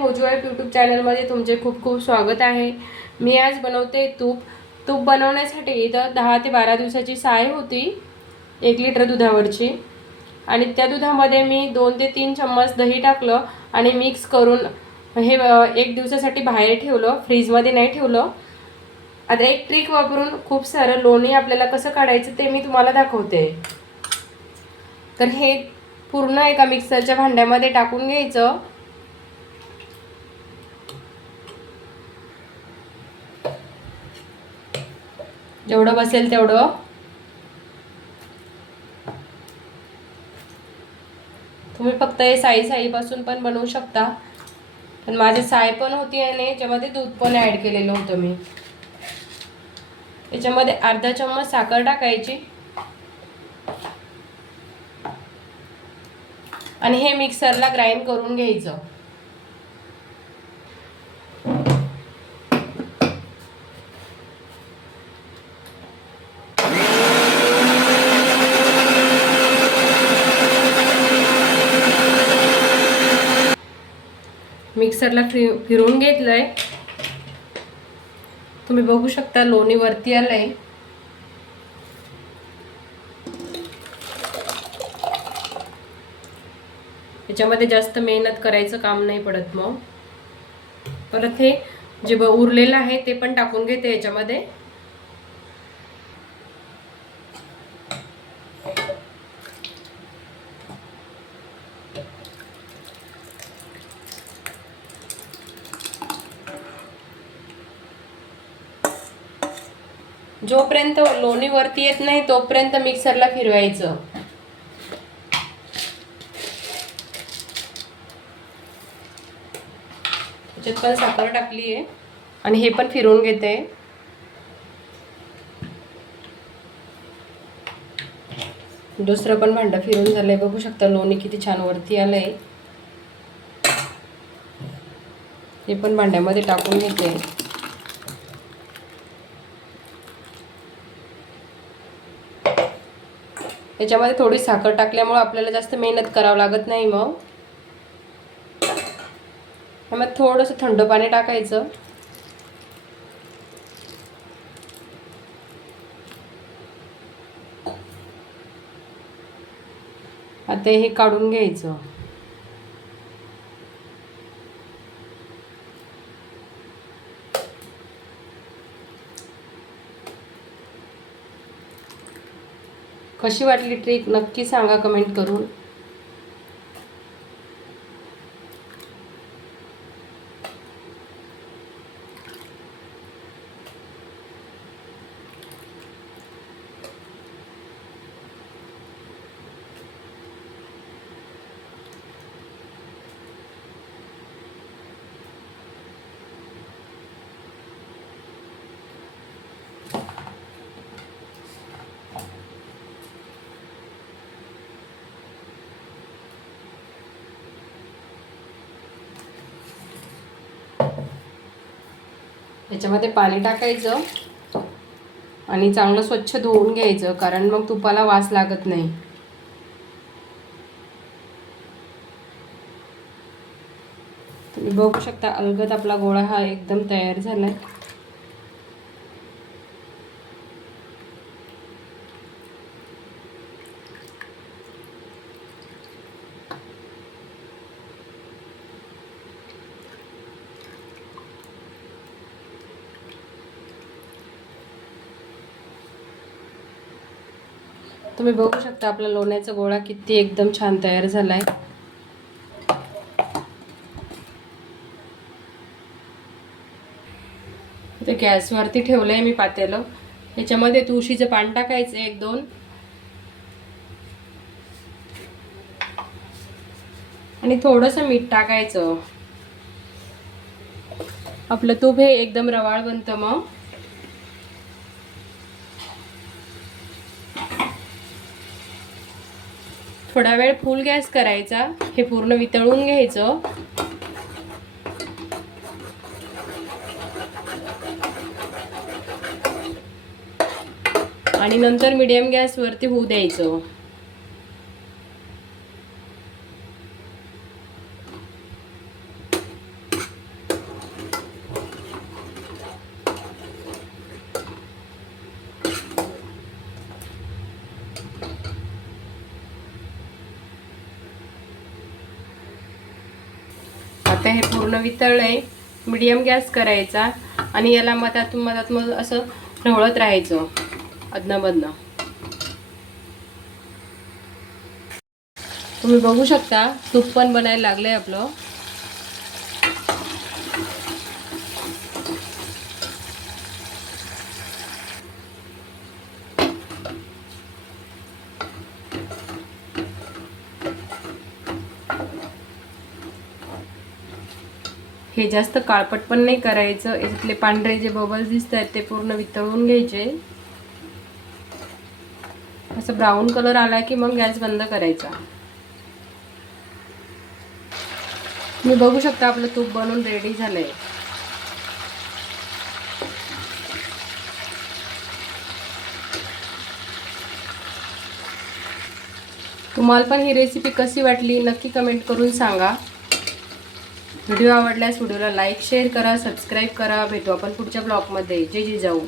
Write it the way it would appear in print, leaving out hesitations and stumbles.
फौजी wife YouTube चॅनलमध्ये तुमचे खूप खूप स्वागत आहे। मी आज बनवते तूप बनवण्यासाठी इथं 10 ते 12 दिवसाची साय होती 1 लिटर दुधावरची आणि त्या दुधामध्ये मी 2 ते 3 चम्मच दही टाकलं आणि मिक्स करून हे 1 दिवसासाठी बाहेर ठेवलं, फ्रीजमध्ये नाही ठेवलं। आता एक ट्रिक वापरून खूप सारं लोणी आपल्याला कसं काढायचं ते मी तुम्हाला दाखवते। तर हे पूर्ण एका मिक्सरच्या भांड्यामध्ये टाकून घ्यायचं। जेवढं बसेल तेवढं तुम्ही फक्त हे साईपासून पण बनवू शकता, पण माझे साय पण होती आणि याच्यामध्ये दूध पण ॲड केलेलं होतं मी। याच्यामध्ये अर्धा चम्मच साखर टाकायची आणि हे मिक्सरला ग्राइंड करून घ्यायचं। मिक्सरला फिरवून घेतलंय, तुम्ही बघू शकता लोणी वरती आलंय। याच्यामध्ये जास्त मेहनत करायचं काम नाही पडत। मग परत हे जे उरलेलं आहे ते पण टाकून घेते याच्यामध्ये। जोपर्यंत लोणी वरती येत नाही तोपर्यंत मिक्सरला फिरवायचं। त्याच्यात पण साखर टाकली आहे आणि हे पण फिरवून घेते। दुसरं पण भांडं फिरवून झालंय, बघू शकता लोणी किती छान वरती आलंय। हे पण भांड्यामध्ये टाकून घेते। याच्यामध्ये थोडी साखर टाकल्यामुळे आपल्याला जास्त मेहनत करावं लागत नाही। मग यामध्ये थोडंसं थंड पाणी टाकायचं। आता हे काढून घ्यायचं। कशी वाटली ट्रिक नक्की सांगा कमेंट करून। याच्यामध्ये पाणी टाकायचं आणि चांगलं स्वच्छ धुवून घ्यायचं, कारण मग तुपाला वास लागत नाही। तुम्ही बघू शकता अलगद आपला गोळा हा एकदम तयार झालाय। तुम्ही बघू शकता आपला लोण्याचा गोळा किती एकदम छान तयार झालाय। इथे गॅसवरती ठेवलंय मी पातेलं। याच्यामध्ये तुळशीचं पान टाकायचं 1-2 आणि थोडंसं मीठ टाकायचं। आपलं तूप हे एकदम रवाळ बनतं। मग थोडा वेळ फुल गॅस करायचा, हे पूर्ण वितळून घ्यायचं। आणि नंतर मीडियम गॅसवरती होऊ द्यायचं। आता हे पूर्ण वितळलं आहे. मीडियम गॅस करायचा आणि याला मधातून मग असं ढवळत राहायचं अदनमधनं. तुम्ही बघू शकता तूप पण बनायला लागलंय आपलं. हे जास्त काळपट पण नाही करायचं. याच्यातले पांढरे जे बबल्स दिसत आहेत ते पूर्ण वितळून घ्यायचे. असं ब्राऊन कलर आला की मग गॅस बंद करायचा. तुम्ही बघू शकता आपलं तूप बनवून रेडी झालंय. तुम्हाला पण ही रेसिपी कशी वाटली नक्की कमेंट करून सांगा. व्हिडिओ आवडल्यास व्हिडिओला लाईक शेअर करा, सबस्क्राईब करा. भेटू आपण पुढच्या ब्लॉगमध्ये. जय जिजाऊ.